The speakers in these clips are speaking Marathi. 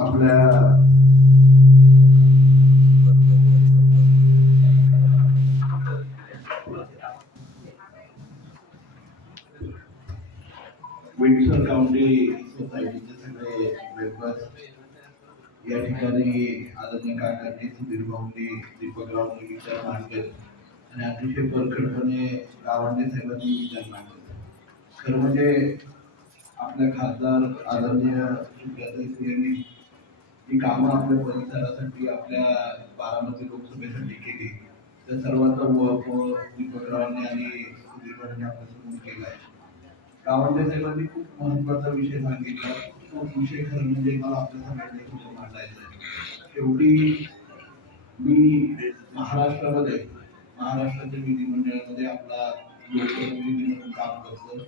आपल्या विंडसर काउंटी सोसायटीचे सगळे मेंबर्स या ठिकाणी आदरणीय काकांनी सुधीर भाऊंनी दीपकरावनी विचार मांडले आणि अतिशय परखडपणे गावांनी साहेबांनी विचार मांडले. खरं म्हणजे आपल्या खासदार आदरणीय सुप्रियाताई सुळेंनी ही कामं आपल्या परिसरासाठी आपल्या बारामती लोकसभेसाठी केली. त्या सर्वांचा दीपकरावांनी आणि सुधीरभाऊंनी आपल्यासमोर केला आहे. गावंडे साहेबांनी खूप महत्वाचा विषय सांगितला. तो विषय खरं म्हणजे मला आपल्या सगळ्यांनी मांडायचा आहे. शेवटी मी महाराष्ट्रामध्ये महाराष्ट्राच्या विधिमंडळामध्ये आपला लोकप्रतिनिधी म्हणून काम करतो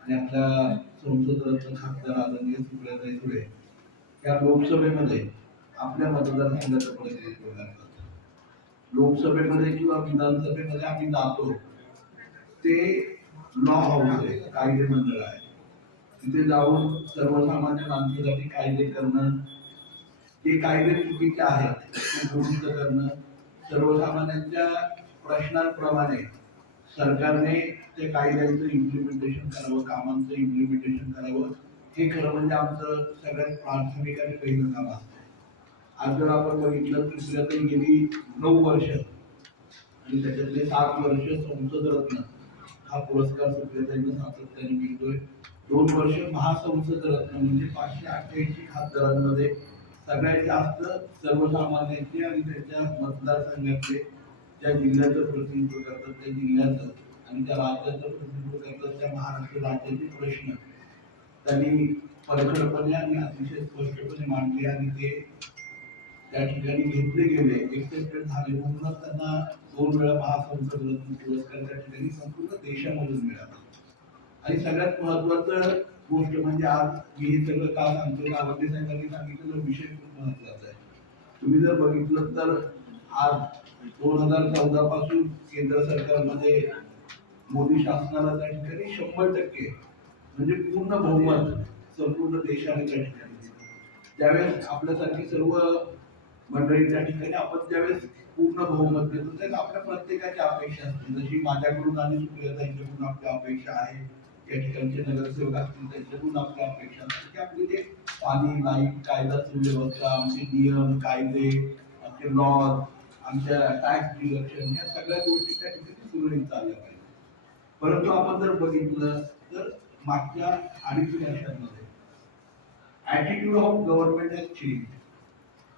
आणि आपल्या संसद रत्न खासदार आदरणीय सुप्रियाताई सुळे या लोकसभेमध्ये आपल्या मतदारसंघाचं प्रतिनिधित्व करतात. लोकसभेमध्ये किंवा विधानसभेमध्ये आम्ही जातो ते लॉ हाऊस आहे, कायदे मंडळ आहे. तिथे जाऊन सर्वसामान्य माणसासाठी कायदे करणं, जे कायदे चुकीचे आहेत ते दुरुस्त करणं, सर्वसामान्यांच्या प्रश्नांप्रमाणे सरकारने त्या कायद्यांचं इम्प्लिमेंटेशन करावं, कामांचं इम्प्लिमेंटेशन करावं, हे खरं म्हणजे आमचं सगळ्यात प्राथमिक आणि पहिलं काम असतं. आज जर आपण बघितलं तर सुप्रियाताई गेली 9 वर्ष आणि त्याच्यातले 7 वर्ष संसद रत्न हा पुरस्कार सुप्रियाताईंना सातत्याने मिळतोय. 2 वर्ष महासंसद रत्न म्हणजे 588 खासदारांमध्ये सगळ्यात जास्त सर्वसामान्यांचे आणि त्यांच्या मतदारसंघातले ज्या जिल्ह्याचं प्रतिनिधित्व करतात त्या जिल्ह्याचं आणि त्या राज्याचं प्रतिनिधित्व करतात त्या महाराष्ट्र राज्याचे प्रश्न त्यांनी परखडपणे आणि अतिशय स्पष्टपणे मांडले आणि ते त्या ठिकाणी घेतले गेले, एक्सेप्टेड झाले. म्हणूनच त्यांना 2 वेळा महासंसद रत्न पुरस्कार त्या ठिकाणी संपूर्ण देशामधून मिळाला. आणि सगळ्यात महत्वाचं गोष्ट म्हणजे आज मी हे सगळं का सांगतो, गावंडे साहेबांनी सांगितलेला विषय खूप महत्वाचा आहे. तुम्ही जर बघितलं तर आज 2014 पासून केंद्र सरकारमध्ये मोदी शासनाला त्या ठिकाणी 100% म्हणजे पूर्ण बहुमत संपूर्ण देशाने त्या ठिकाणी. त्यावेळेस आपल्यासारखी सर्व मंडळी त्या ठिकाणी आपण ज्यावेळेस पूर्ण बहुमत देतो त्यावेळेस आपल्या प्रत्येकाची अपेक्षा असते. जशी माझ्याकडून आणि सुप्रियाताईंकडून आपल्या अपेक्षा आहे, या ठिकाणचे नगरसेवक असतील त्यांच्याकडून आपल्या अपेक्षा असते की आपले जे पाणी, लाईट, कायदा सुव्यवस्था, आमचे नियम कायदे, आमचे लॉज, आमच्या टॅक्स डिडक्शन ह्या सगळ्या गोष्टी त्या ठिकाणी सुरळीत चालल्या पाहिजे. परंतु आपण जर बघितलं तर मागच्या 2.5 वर्षांमध्ये attitude of government has change.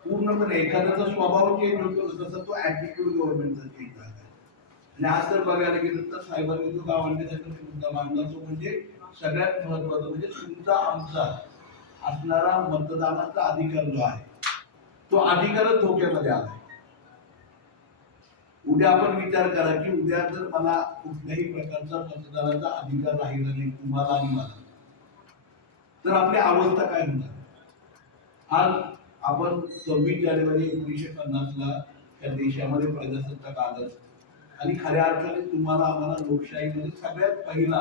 पूर्णपणे एखाद्याचा स्वभाव चेंज होतो तसं तो ॲटिट्यूड गव्हर्नमेंटचा चेंज झाला. आणि आज जर बघायला गेलं तर साहेबांनी जो गावांसाठी मुद्दा मांडला तो म्हणजे सगळ्यात महत्वाचा म्हणजे तुमचा आमचा असणारा मतदानाचा अधिकार जो आहे तो अधिकारच धोक्यामध्ये आलाय. उद्या आपण विचार करा की उद्या जर मला कुठल्याही प्रकारचा मतदानाचा अधिकार राहिला नाही तुम्हाला आणि मला, तर आपली अवस्था काय होणार. आज आपण 26 जानेवारी 1950 ला या देशामध्ये प्रजासत्ताक आलं आणि खऱ्या अर्थाने तुम्हाला आम्हाला लोकशाहीमध्ये सगळ्यात पहिला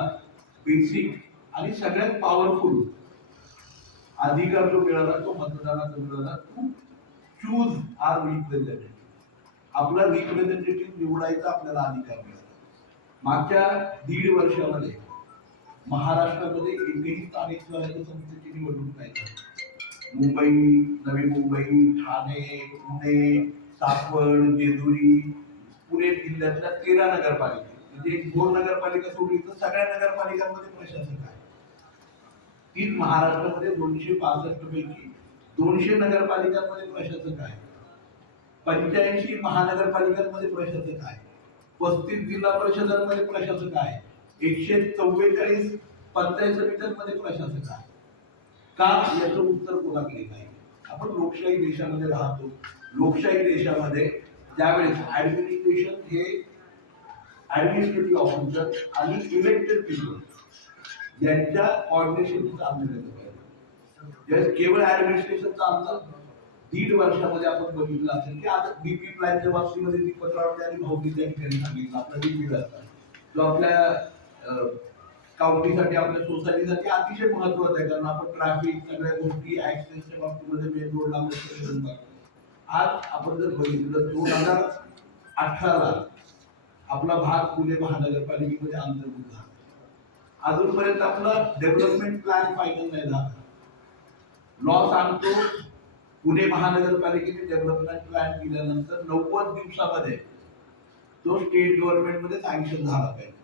बेसिक आणि सगळ्यात पॉवरफुल अधिकार जो मिळाला तो मतदानाचा मिळाला. खूप चूज आर रिप्रेझेंटेटिव्ह, आपला रिप्रेझेंटेटिव्ह निवडायचा आपल्याला अधिकार मिळाला. मागच्या 1.5 वर्षामध्ये महाराष्ट्रामध्ये एकही स्थानिक स्वराज्य संस्थेची निवडणूक नाही झाली. मुंबई, नवी मुंबई, ठाणे, पुणे, सासवड, जेजुरी, पुणे जिल्ह्यातल्या 13 नगरपालिका म्हणजे 2 नगरपालिका सोडली तर सगळ्या नगरपालिकांमध्ये प्रशासक आहे. तीच महाराष्ट्रामध्ये 265 पैकी 200 नगरपालिकांमध्ये प्रशासक आहे, 85 महानगरपालिकांमध्ये प्रशासक आहे, 35 जिल्हा परिषदांमध्ये प्रशासक आहे, 144 पंचायत समित्यांमध्ये प्रशासक आहे. का, याचं उत्तर कोणाकडे नाही. आपण लोकशाही देशामध्ये राहतो. लोकशाही देशामध्ये ज्यावेळेस ऍडमिनिस्ट्रेशन हे ऍडमिनिस्ट्रेटिव्ह ऑफिसर आणि इलेक्टेड पीपल यांच्या ऑर्डिनेशन चाललेलं पाहिजे. केवळ ऍडमिनिस्ट्रेशन चालतं. 1.5 वर्षामध्ये आपण बघितलं असेल की आता बीपी प्लॅनच्या बाबतीमध्ये दीपकराव आणि भाऊनी त्या ठिकाणी सांगितलं आपला डीपी जो आपल्या काउंटीसाठी आपल्या सोसायटीसाठी अतिशय महत्वाचं आहे, कारण आपण ट्रॅफिक सगळ्या गोष्टी ऍक्सेसच्या बाबतीमध्ये मेन रोडला आज आपण जर बघितलं 2018ला आपला भाग पुणे महानगरपालिकेमध्ये अंतर्भूत झाला. अजूनपर्यंत आपला डेव्हलपमेंट प्लॅन फायनल नाही झाला. लॉ सांगतो पुणे महानगरपालिकेने डेव्हलपमेंट प्लॅन केल्यानंतर 90 दिवसामध्ये तो स्टेट गव्हर्नमेंट मध्ये सँक्शन झाला पाहिजे.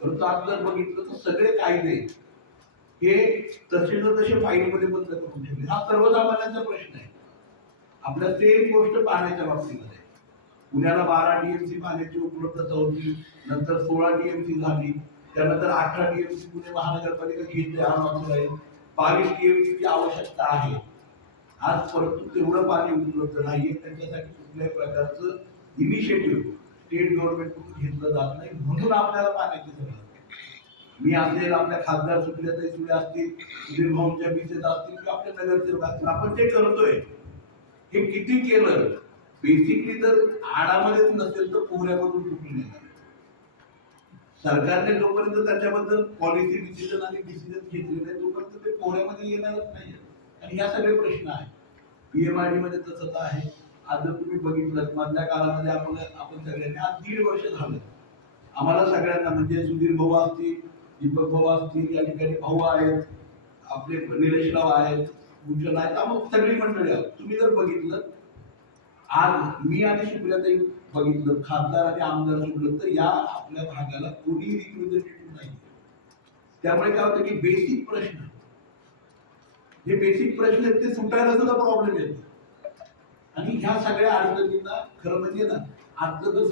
परंतु आज जर बघितलं तर सगळे कायदे हे तसे फाईलमध्ये बंद करून ठेवले. हा सर्वसामान्यांचा प्रश्न आहे. आपल्या सेम गोष्ट पाण्याच्या बाबतीमध्ये पुण्याला 12 टीएमसी पाण्याची उपलब्धता होती, नंतर 16 टीएमसी झाली, त्यानंतर 18 टीएमसी पुणे महानगरपालिका घेतले अनऑथराईज, 22 टीएमसी ची आवश्यकता आहे आज, परंतु तेवढं पाणी उपलब्ध नाहीये. त्यांच्यासाठी कुठल्याही प्रकारचं इनिशिएटिव्ह स्टेट गव्हर्नमेंटकडून घेतलं जात नाही, म्हणून आपल्याला पाण्याची समस्या. मी असेल, आपल्या खासदार सुप्रियाताई सुळे असतील, सुधीर भाऊंच्या मिसेस असतील किंवा आपले नगरसेवक असतील, आपण जे करतोय हे किती केलं, बेसिकली जर आडामध्येच नसेल तर पोहऱ्यामधून कुठून येणार. सरकारने जोपर्यंत त्याच्याबद्दल पॉलिसी डिसिजन आणि डिसिजन घेतले नाही तोपर्यंत ते पोहऱ्यामध्ये येणारच नाही. आणि ह्या सगळे प्रश्न आहेत. पीएमआरडी मध्ये तसंच आहे. आज जर तुम्ही बघितलं मधल्या काळामध्ये आपण सगळ्यांनी आज 1.5 वर्ष झालं आम्हाला सगळ्यांना, म्हणजे सुधीर भाऊ असतील, दीपक भाऊ असतील, या ठिकाणी भाऊ आहेत, आपले निलेशराव आहेत, भूषण आहेत, मग सगळी मंडळी आहेत. तुम्ही जर बघितलं आज मी आणि सुप्रियाताई बघितलं, खासदार आणि आमदार सोडलं तर या आपल्या भागाला कोणी रिप्रेझेंटेटिव्ह नाही. त्यामुळे काय होतं की बेसिक प्रश्न, जे बेसिक प्रश्न आहेत ते सुटायला सुद्धा प्रॉब्लेम येतो. आणि ह्या सगळ्या अडचणींना खरं म्हणजे ना आजचं